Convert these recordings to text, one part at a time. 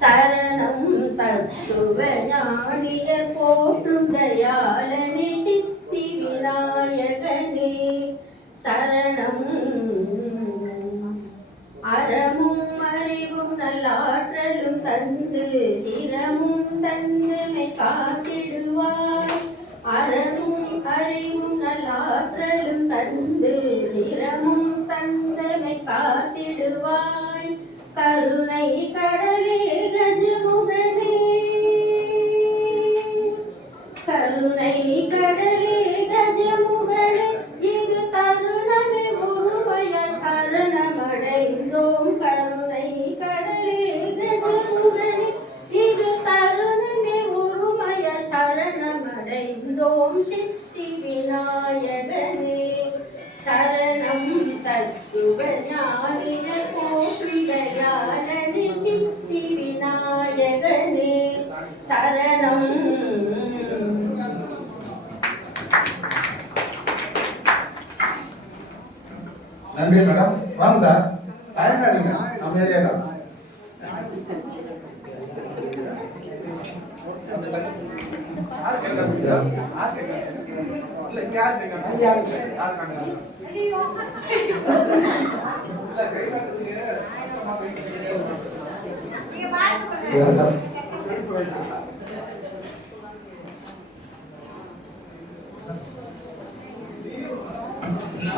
சரணம் தத்துவ ஞானியர் போற்றும் தயாளனே. faz.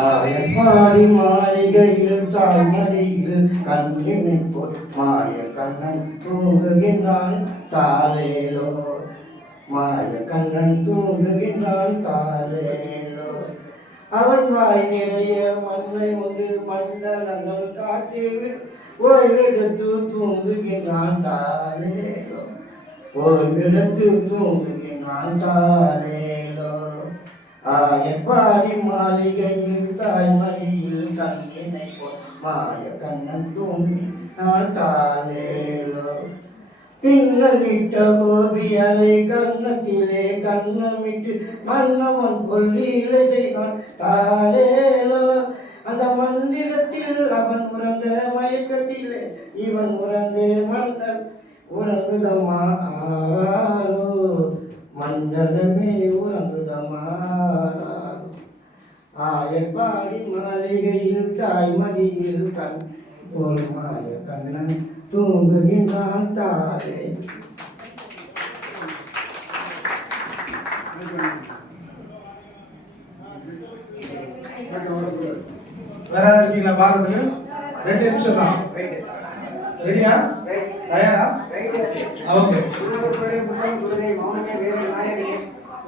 ஆயப்பாடி மாளிகையில் தாய்மடியில் கண்ணினை போல் மாய கண்ணன் தூங்குகின்றான். தாலேலோ வாழ கண்ணன் தூங்குகின்றான் காலேலோ அவன் வாய் நிறைய மண்ணை வந்து மண்டலங்கள் காட்டி ஓய்வெடுத்து தூங்குகின்றான் தாலேலோ ஓய்வெடுத்து தூங்குகின்றான் தாலேலோ ஆயப்பாடி மாளிகையில் தாய்மடியில் கண்ணினை போல் மாய கண்ணன் தூங்கி நான் தாலேலோ பின்னலிட்ட கோபியரை கண்ணத்திலே கண்ணமிட்டு மன்னவன் கொல்லியிலே செய்தான் தாலேலோ அந்த மந்திரத்தில் அவன் உறந்த மயக்கத்திலே இவன் உறந்து மன்னர் உறங்குதம்மா ஆராலோ மண்டலமே உறங்குதம்மா ஆயப்பாடி மாளிகையில் தாய்மடியில் கண் ஒரு மாய கண்ணன். தூங்குகின்றான் தாரே வேற யாராவது இருக்கீங்களா பாடுறதுக்கு ரெண்டு நிமிஷம் தான். ரெடியா தயாரா? ஓகே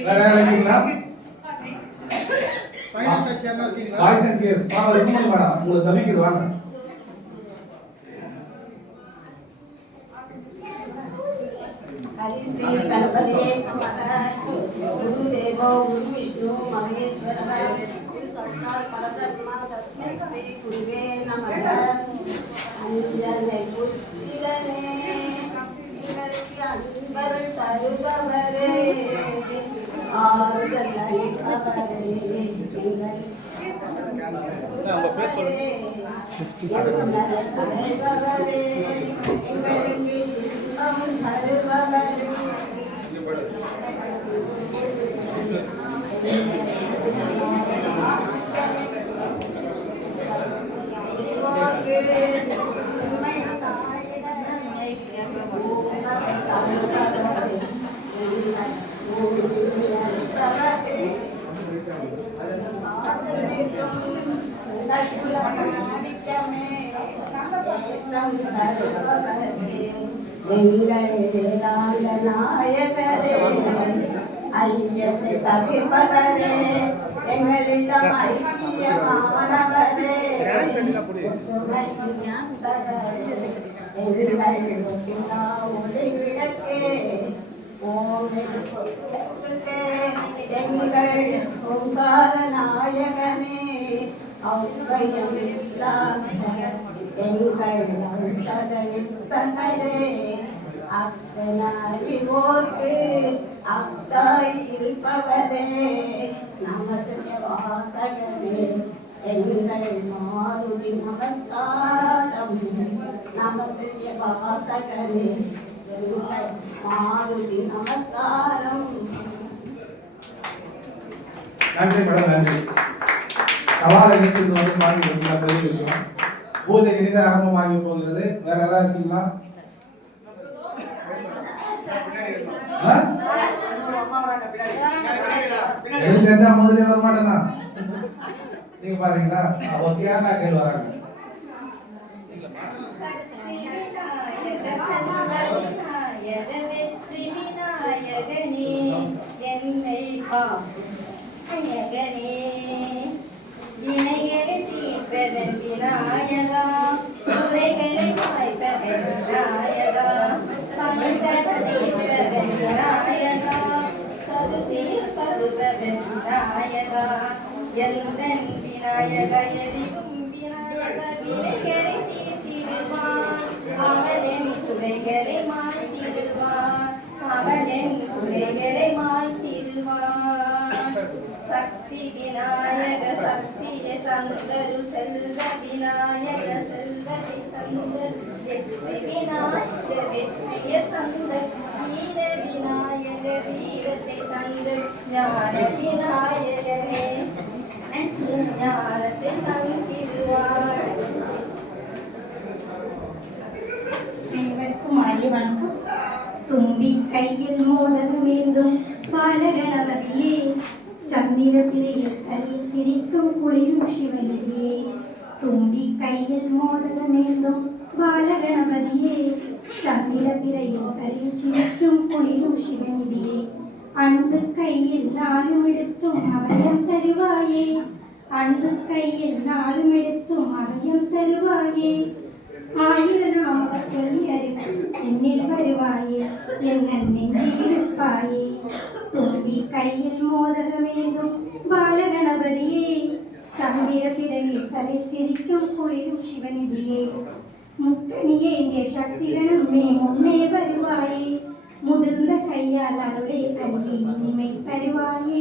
வேற யாராவது இருக்கீங்களா அண்ட் வாங்க ரெண்டு மணி மேடம் வாங்க குரு விஷ்ணு பரபிரம்மா தஸ்மை ஸ்ரீ சொல்லுங்க ஐயத்தை தவிர்ப்பவரே எங்களிடம் ஐக்கியமானவரே எங்கள் ஓங்கார நாயகனே அவங்க எங்கள் அத்தாய் இருப்பவரே நமது வாசகனே எங்கள் மாருதி நமஸ்காரம் நமது எங்கள் நமஸ்காரம் நன்றி மேடம் நன்றி. சவாலை வந்து பாருங்க பெரிய விஷயம். பூஜை இனித ஆரம்பமாகி போகிறது. வேற யாராவது இருக்கீங்களா? எனக்கு தெரிஞ்சா முதல்ல வர மாட்டேனா நீங்க பாருங்களா. ஓகே கேள்வி வராங்க. எந்தன் விநாயக எதிரும் விநாயக வினைகளை தீர்த்திடுவான் அவனின் குறைகளை மாற்றிடுவான் அவனின் குறைகளை மாற்றிடுவான் சக்தி விநாயக சக்தியை தந்தரு செல்ல விநாயக வெற்றியை தந்தரு வீர விநாயக வீரத்தை தந்தரு ஞான விநாயகனே ஞானத்தை தந்திடுவான் அனைவருக்கும் மாலை வணக்கம் தும்பி கையில் மோதல் வேண்டும் பாலகணபதியே சந்திர பிறையில் தலை சிரிக்கும் குளிரும் சிவனிதியே தும்பி கையில் மோதல் வேண்டும் பாலகணபதியே ശിവനിധിയെ അൺപ് കയ്യിൽ നാലുമെടുത്തും അഭയം തരുവായേ. അൺപ് കയ്യിൽ നാലുമെടുത്തും അഭയം തരുവായേ. ആയിരനാമക ചൊല്ലിയടുക്കും എന്നിൽ വരുവായേ. എന്നൻ നെഞ്ചിലിരുപ്പായേ. തോൽവി കയ്യിൽ മോദകമേകും ബാലഗണപതിയെ. ചന്ദ്രപിടവിൽ തലച്ചിരിക്കും കുളിരും ശിവനിധിയെ. മുത്തണിയെ നിന്റെ ശക്തികളും മേ മുന്നേ വരുവായേ குளிரும் சிவநிதியே முக்கணியே இந்த சக்திகணமே முன்னே வருவாயே முதிர்ந்த கையால் அருளை அள்ளி இனிமை தருவாயே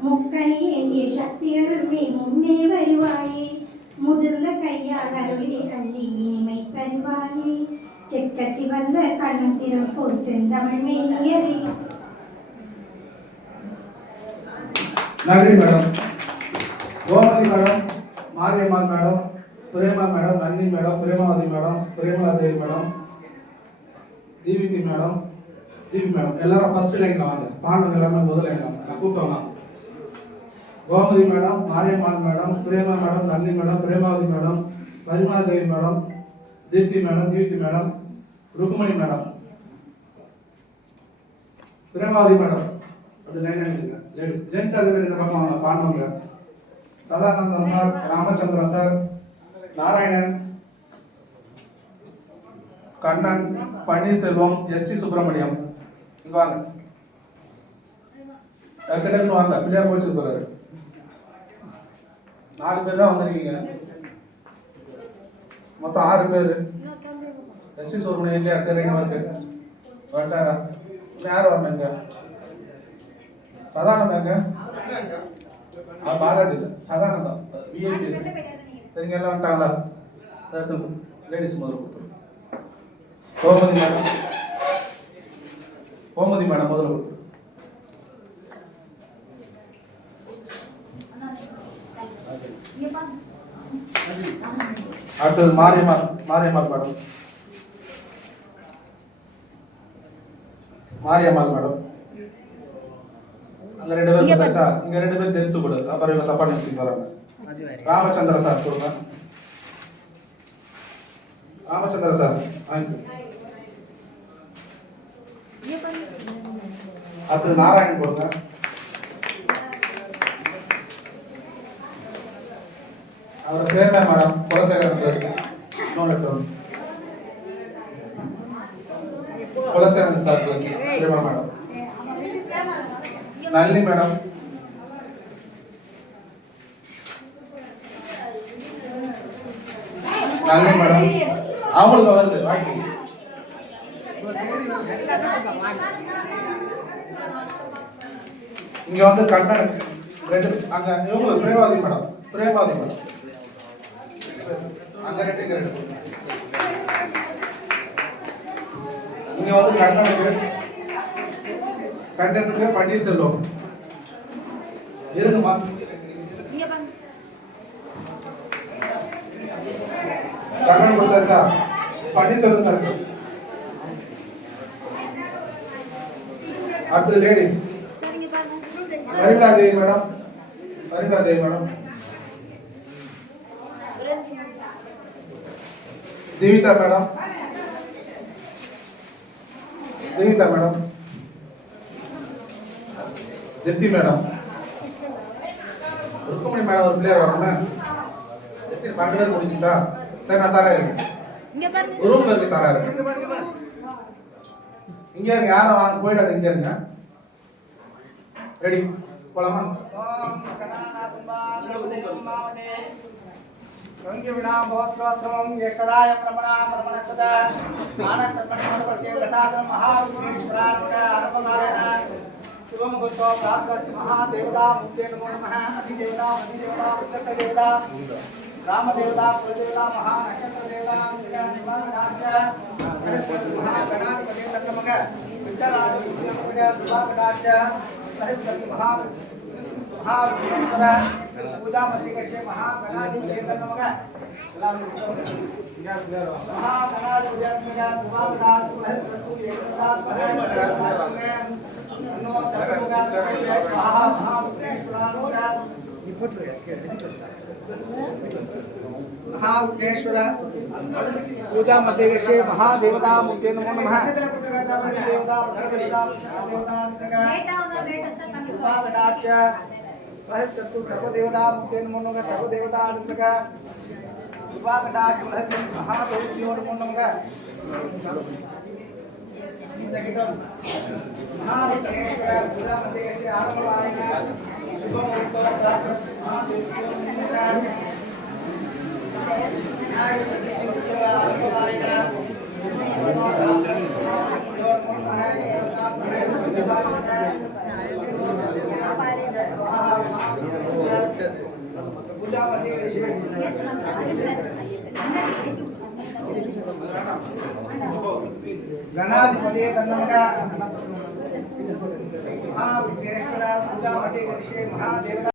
முக்கணியே இந்த சக்திகணமே முன்னே வருவாயே முதிர்ந்த கையால் அருளி அள்ளி இனிமை தருவாயே செக்கச்சி வந்த கண்ணன் திறப்போ செந்தமிழ் மேனியரே நன்றி madam Gomathi madam Mariyammal madam Prema madam Nanni madam Premavathi madam Premaladevi madam Deepika madam Deepi madam எல்லாரும் ஃபர்ஸ்ட் லைன்ல வாங்க. பாண்டவங்க எல்லாருமே முதல் லைன்ல வாங்க. நான் கூப்பிட்டோம்னா Gomathi madam Mariyammal madam Prema madam Nanni madam Premavathi madam Parimadevi madam Deepthi madam Deepthi madam Rukmani madam. Premavathi madam. அது லைன் லைன் லேடிஸ் ஜென்ஸ் அதே மாதிரி இந்த பக்கம் வாங்க. பாண்டவங்க Sadanandam sir Ramachandran sir Narayanan Kannan Panneerselvam S T Subramaniam. இங்க வாங்க. டக்குன்னு வாங்க. பிள்ளையார் கோச்சுக்கு போறாரு நாலு பேர் தான் வந்திருக்கீங்க. மொத்தம் ஆறு பேர். எஸ்டி சுப்பிரமணியம் இல்லையா? சரி வாக்கு வந்துட்டாரா? இன்னும் யார் வரணும் சதானந்தாங்க பாலாஜி. இல்லை சதானந்தம் விஐபி சரிங்க எல்லாம் வந்துட்டாங்களா? லேடிஸ் முதல்ல கொடுத்துருங்க. கோமதி மேடம். கோமதி மேடம் முதல்ல கொடுத்துருங்க. அடுத்தது மாரியம்மா மாரியம்மாள் மேடம். மாரியம்மாள் மேடம். அங்க ரெண்டு பேர் கொடுத்தாச்சா? இங்க ரெண்டு பேர் ஜென்ஸ் கொடு. அப்புறம் இவங்க தப்பா நினைச்சுட்டு வராங்க. ராமச்சந்திர சார் கொடுங்க. ராமச்சந்திர சார் வாங்கிக்கோ. அடுத்தது நாராயணன் போடுங்க. அவரை பேர் தான் மேடம் குலசேகரன் இன்னொன்று Kulasekaran sir Prema madam? Nalini madam. Nalini madam. அவங்களுக்கு வந்து வாங்கி இங்க வந்து கண்ணன் ரெண்டு அங்க இவங்களுக்கு பிரேமாவதி மேடம் பிரேமாவதி மேடம் அங்க ரெண்டு இங்க ரெண்டு. இங்க வந்து கண்ணனுக்கு கண்ணனுக்கு பன்னீர்செல்வம். இருங்கம்மா கண்ணன் கொடுத்தாச்சா? பன்னீர்செல்வம் சார். அடுத்தது ladies Parimala Devi madam Parimala Devi madam Devitha madam. Devitha madam. Deepthi madam. Rukmani madam ஒரு பிள்ளையர் வரணும் எத்தனை பன்னெண்டு பேர் முடிச்சுட்டா சரி நான் தரேன் இருக்கேன் ரூம்ல இருக்கு தரேன் இருக்கேன் இங்க இருங்க யாரும் வாங்க போயிடாது இங்க இருங்க. ரெடி पढ़मन ओम कनानाथुम्बां रघुदेवमावदे रङ्गविणाभोस्वस्वं यशराय प्रमणां प्रमणसदा मानसर्पणमनुपश्ये तथात्र महाविघ्नेश्वरार्पणा अर्पणालेन शिवमुखस्व प्राप्त महादेवता मुक्ते नमो नमः। अधिदेवता अधिदेवता उच्चदेवता रामदेवता, कुलदेवता, महानक्षत्रदेवता महागणाधिपते तत्र मग विद्याराज विद्यामग दुर्भाकटाक्ष ಮಹಾವೀರೇಶ್ವರ ಪೂಜಾ ಮಲ್ಲಿಕೇಶ ಮಹಾಗಣಾಧಿಪತಿಯಿಂದ ನಮಗೆ ಮಹಾಗಣಾಧಿಪತಿಯ ಮಹಾವಿಘ್ನೇಶ್ವರ महाविघ्नेश्वर पूजा मध्येशे महादेवता मुक्ते नमो नमः। महाविघ्नेश्वर पूजा मध्येशे आरम्भाय ಗಣಾಧಿಪತಿಯೇ ತನ್ನ ಮಗ ಮಹಾವಿಘ್ನೇಶ್ವರ ಪೂಜಾ ಮಠೇ ಗರಿಷೆ ಮಹಾದೇವರ